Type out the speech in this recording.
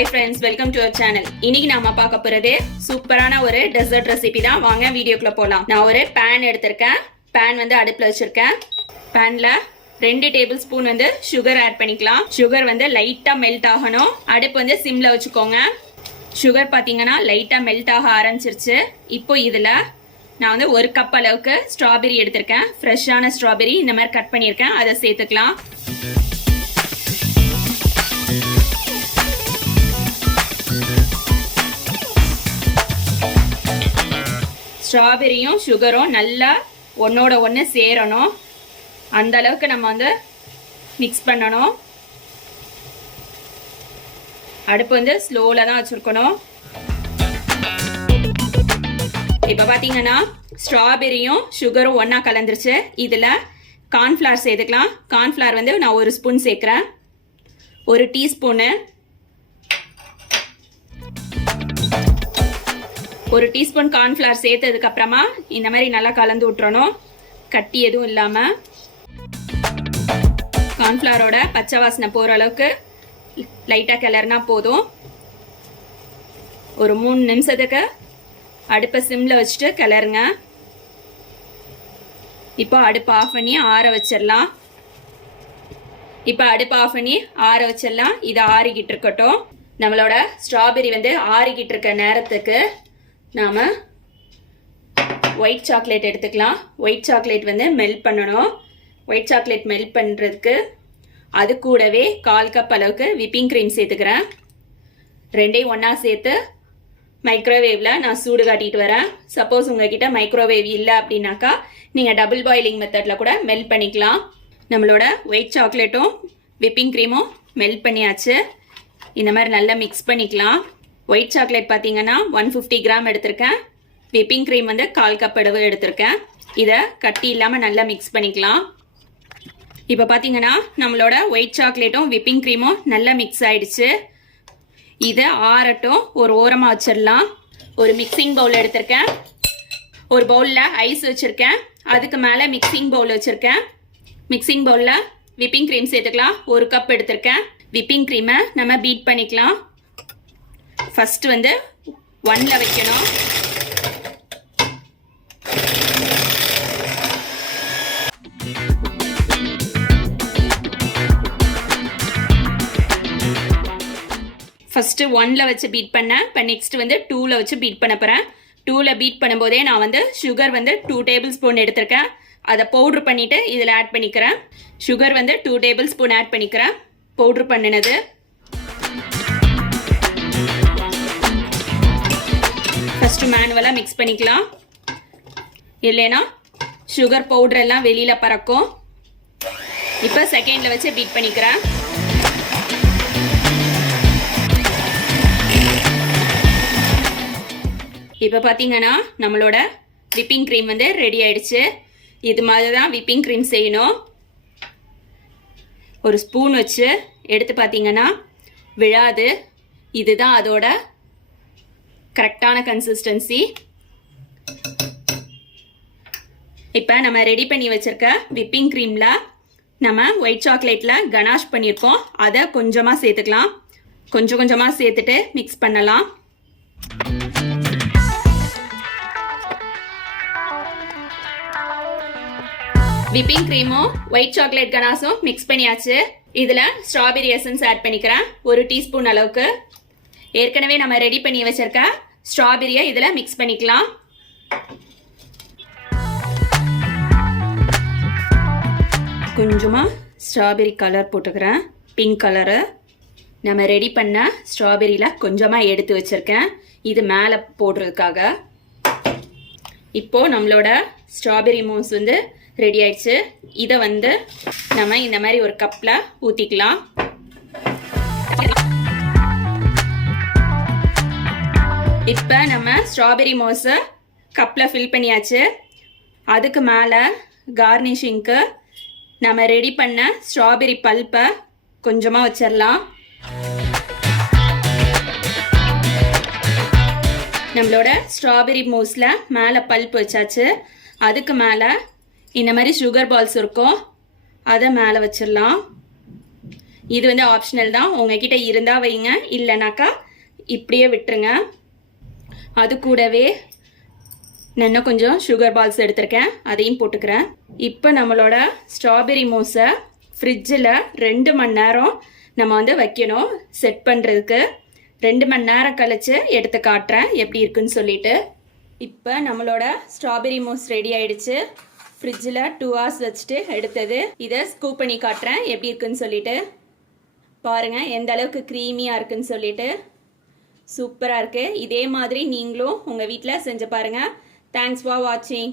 Hi friends, welcome to our channel. இன்னைக்கு நாம பார்க்க போறது சூப்பரான ஒரு டெசர்ட் ரெசிபி தான். வாங்க வீடியோக்குள்ள போலாம். நான் ஒரு pan எடுத்துர்க்கேன். pan வந்து அடுப்புல வச்சிருக்கேன். panல 2 டேபிள் ஸ்பூன் வந்து sugar ஆட் பண்ணிக்கலாம். sugar வந்து லைட்டா மெல்ட் ஆகணும். அடுப்பு வந்து சிம்ல வச்சுக்கோங்க. sugar பாத்தீங்கன்னா லைட்டா மெல்ட் ஆக ஆரம்பிச்சிருச்சு. இப்போ இதுல நான் வந்து 1 கப் அளவுக்கு ஸ்ட்ராபெரி எடுத்துர்க்கேன். ஃப்ரெஷ்ஷான ஸ்ட்ராபெரி இந்த மாதிரி கட் பண்ணியிருக்கேன். அதை சேர்த்துக்கலாம். ஸ்ட்ராபெரியும் சுகரும் நல்லா ஒன்னோட ஒன்று சேரணும். அந்த அளவுக்கு நம்ம வந்து மிக்ஸ் பண்ணணும். அடுப்பு வந்து ஸ்லோவில் தான் வச்சுருக்கணும். இப்போ பார்த்தீங்கன்னா ஸ்ட்ராபெரியும் சுகரும் ஒன்றா கலந்துருச்சு. இதில் கார்ன்ஃப்ளவர் சேர்த்துக்கலாம். கார்ன்ஃப்ளவர் வந்து நான் 1 ஸ்பூன் சேர்க்குறேன். 1 டீஸ்பூனு, 1 டீஸ்பூன் கார்ன்ஃப்ளவர் சேர்த்ததுக்கு அப்புறமா இந்த மாதிரி நல்லா கலந்து விட்டுறணும். கட்டி எதுவும் இல்லாமல் கார்ன்ஃப்ளவரோட பச்சை வாசனை போகிற அளவுக்கு லைட்டாக கிளறினா போதும். ஒரு 3 நிமிஷத்துக்கு அடுப்பை சிம்மில் வச்சுட்டு கிளறுங்க. இப்போ அடுப்பு ஆஃப் பண்ணி ஆற வச்சிடலாம். இப்போ அடுப்பு ஆஃப் பண்ணி ஆற வச்சிடலாம். இது ஆறிக்கிட்டு இருக்கட்டும். நம்மளோட ஸ்ட்ராபெரி வந்து ஆறிக்கிட்டு இருக்க நேரத்துக்கு நாம் ஒயிட் சாக்லேட் எடுத்துக்கலாம். ஒயிட் சாக்லேட் வந்து மெல்ட் பண்ணணும். ஒயிட் சாக்லேட் மெல்ட் பண்ணுறதுக்கு அது கூடவே 1/4 கப் அளவுக்கு விப்பிங் க்ரீம் சேர்த்துக்கிறேன். ரெண்டையும் ஒன்றா சேர்த்து மைக்ரோவேவில் நான் சூடு காட்டிட்டு வரேன். சப்போஸ் உங்ககிட்ட மைக்ரோவேவ் இல்லை அப்படின்னாக்கா நீங்கள் டபுள் பாயிலிங் மெத்தடில் கூட மெல்ட் பண்ணிக்கலாம். நம்மளோட ஒயிட் சாக்லேட்டும் விப்பிங் க்ரீமும் மெல்ட் பண்ணியாச்சு. இந்த மாதிரி நல்லா மிக்ஸ் பண்ணிக்கலாம். ஒயிட் சாக்லேட் பார்த்தீங்கன்னா 150 கிராம் எடுத்திருக்கேன். விப்பிங் க்ரீம் வந்து 1/4 கப் அளவு எடுத்திருக்கேன். இதை கட்டி இல்லாமல் நல்லா மிக்ஸ் பண்ணிக்கலாம். இப்போ பார்த்தீங்கன்னா நம்மளோட ஒயிட் சாக்லேட்டும் விப்பிங் க்ரீமும் நல்லா மிக்ஸ் ஆயிடுச்சு. இதை ஆறட்டும். ஒரு ஓரமாக வச்சிடலாம். ஒரு மிக்சிங் பவுல் எடுத்திருக்கேன். ஒரு பவுலில் ஐஸ் வச்சுருக்கேன். அதுக்கு மேலே மிக்சிங் பவுல் வச்சுருக்கேன். மிக்சிங் பவுலில் விப்பிங் க்ரீம் சேர்த்துக்கலாம். 1 கப் எடுத்திருக்கேன். விப்பிங் க்ரீமை நம்ம பீட் பண்ணிக்கலாம். ஃபர்ஸ்ட் வந்து 1ல வைக்கணும். ஃபர்ஸ்ட் 1ல வச்சு பீட் பண்ணேன். இப்போ நெக்ஸ்ட் வந்து 2ல வச்சு பீட் பண்ண போகிறேன். 2ல பீட் பண்ணும்போதே நான் வந்து சுகர் வந்து 2 டேபிள் ஸ்பூன் எடுத்திருக்கேன். அதை பவுட்ரு பண்ணிவிட்டு இதில் ஆட் பண்ணிக்கிறேன். சுகர் வந்து 2 டேபிள் ஸ்பூன் ஆட் பண்ணிக்கிறேன். பவுட்ரு பண்ணினது. ஃபர்ஸ்ட் மேனுவலாக மிக்ஸ் பண்ணிக்கலாம். இல்லைன்னா சுகர் பவுடர் எல்லாம் வெளியில் பறக்கும். இப்போ செகண்டில் வச்சு பீட் பண்ணிக்கிறேன். இப்போ பார்த்தீங்கன்னா நம்மளோட விப்பிங் க்ரீம் வந்து ரெடி ஆயிடுச்சு. இது மாதிரி தான் விப்பிங் க்ரீம் செய்யணும். ஒரு ஸ்பூன் வச்சு எடுத்து பார்த்தீங்கன்னா விழாது. இதுதான் அதோட கரெக்டான கன்சிஸ்டன்சி. இப்போ நம்ம ரெடி பண்ணி வச்சிருக்க விப்பிங் க்ரீமில் நம்ம ஒயிட் சாக்லேட்டில் கனாஷ் பண்ணியிருக்கோம். அதை கொஞ்சமாக சேர்த்துக்கலாம். கொஞ்சம் கொஞ்சமாக சேர்த்துட்டு மிக்ஸ் பண்ணலாம். விப்பிங் க்ரீமும் ஒயிட் சாக்லேட் கனாஸும் மிக்ஸ் பண்ணியாச்சு. இதில் ஸ்ட்ராபெரி எசன்ஸ் ஆட் பண்ணிக்கிறேன். 1 டீஸ்பூன் அளவுக்கு. ஏற்கனவே நம்ம ரெடி பண்ணி வச்சிருக்க ஸ்ட்ராபெரியை இதில் மிக்ஸ் பண்ணிக்கலாம். கொஞ்சமாக ஸ்ட்ராபெரி கலர் போட்டுக்கிறேன். Pink colour. நம்ம ரெடி பண்ண ஸ்ட்ராபெரியில் கொஞ்சமாக எடுத்து வச்சுருக்கேன். இது மேலே போடுறதுக்காக. இப்போது நம்மளோட ஸ்ட்ராபெரி மூஸ் வந்து ரெடி ஆயிடுச்சு. இதை வந்து நம்ம இந்த மாதிரி ஒரு கப்பில் ஊற்றிக்கலாம். இப்போ நம்ம ஸ்ட்ராபெரி மோஸை கப்பில் ஃபில் பண்ணியாச்சு. அதுக்கு மேலே கார்னிஷிங்க்கு நம்ம ரெடி பண்ண ஸ்ட்ராபெரி பல்ப்பை கொஞ்சமாக வச்சிடலாம். நம்மளோட ஸ்ட்ராபெரி மூஸில் மேலே பல்ப் வச்சாச்சு. அதுக்கு மேலே இந்த மாதிரி சுகர் பால்ஸ் இருக்கும். அதை மேலே வச்சிடலாம். இது வந்து ஆப்ஷனல் தான், உங்ககிட்ட இருந்தால் வைங்க, இல்லைனாக்கா இப்படியே விட்டுருங்க. அது கூடவே நான் இன்னும் கொஞ்சம் சுகர் பால்ஸ் எடுத்திருக்கேன், அதையும் போட்டுக்கிறேன். இப்போ நம்மளோட ஸ்ட்ராபெரி மூஸை ஃப்ரிட்ஜில் 2 மணி நேரம் நம்ம வந்து வைக்கணும் செட் பண்ணுறதுக்கு. 2 மணி நேரம் கழிச்சு எடுத்து காட்டுறேன் எப்படி இருக்குன்னு சொல்லிட்டு. இப்போ நம்மளோட ஸ்ட்ராபெரி மூஸ் ரெடி ஆயிடுச்சு. ஃப்ரிட்ஜில் 2 hours வச்சுட்டு எடுத்தது. இதை ஸ்கூப் பண்ணி காட்டுறேன் எப்படி இருக்குன்னு சொல்லிட்டு. பாருங்கள் எந்த அளவுக்கு க்ரீமியாக இருக்குன்னு சொல்லிட்டு. சூப்பராக இருக்குது. இதே மாதிரி நீங்களும் உங்கள் வீட்டில் செஞ்சு பாருங்கள். தேங்க்ஸ் ஃபார் வாட்சிங்.